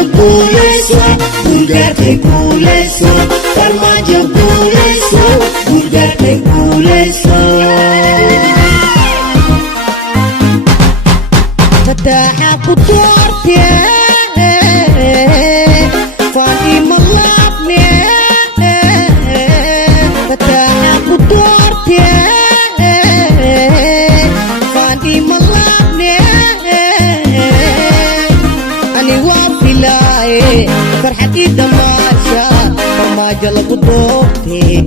farmaajo guulayso guulgaartay guulayso farmaajo guulayso guulgaartay guulayso فتاحة قطورتي فاطمة اللابني فتاحة قطورتي فاطمة اللابني أني وافي لاي فرحتي دماشة فرماجة لقطورتي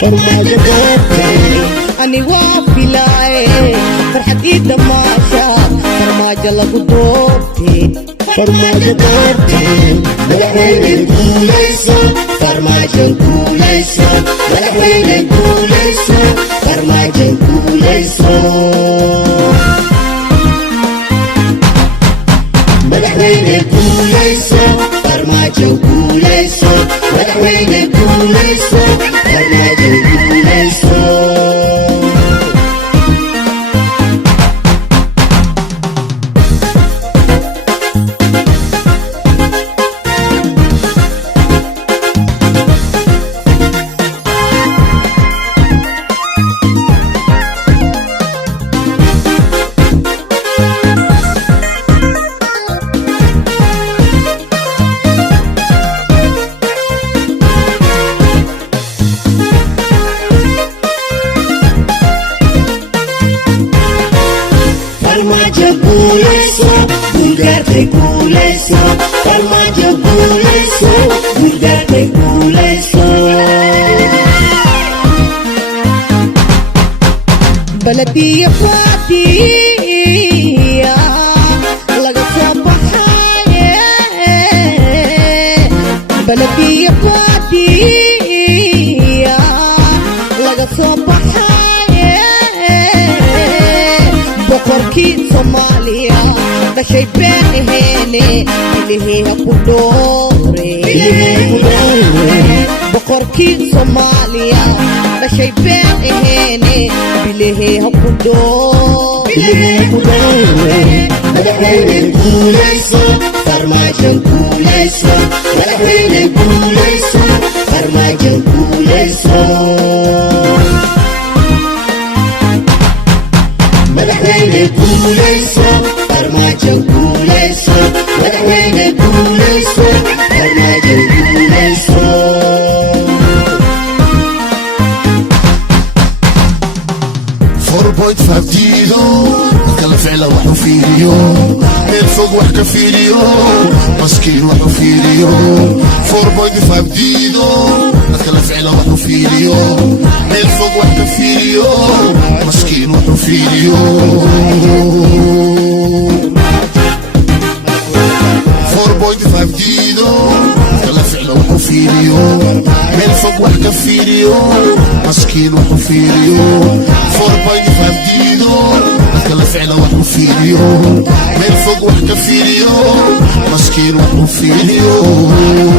فرماجة قطورتي أني وافي لاي فرحتي دماشة فرماجة لقطورتي فرماجة قطورتي مدحويني guulayso farmaajo guulayso madaxweyne guulayso farmaajo guulayso madaxweyne guulayso farmaajo guulayso madaxweyne guulayso farmaajo guulayso farmaajo guulayso guulgaartay guulayso farmaajo guulayso guulgaartay guulayso بلدية فاتية laga soo baxaye بلدية فاتية laga soo baxaye boqorkii Soomaaliya dhashay been aheene ilaahay ha ku dhoore boqorkii Soomaaliya dhashay been aheene ilaahay ha ku dhoore madaxweyne guulayso farmaajo guulayso madaxweyne guulayso farmaajo guulayso madaxweyne guulayso farmaajo guulayso madaxweyne guulayso farmaajo guulayso 4.5 ديدو كلا فعلا وحو في اليوم الفوق وحكا في اليوم مسكين وحو في اليوم 4.5 ديدو كلا فعلا وحو في اليوم الفوق وحكا في اليوم مسكين وحو في اليوم 4.5 ديدو كلا فعلا وحو في اليوم الفوق وحكا في اليوم مسكين وحو في اليوم 4.5 ديدو كلا فعلا وحو في اليوم من فوق وحكا في اليوم مسكين وحو في اليوم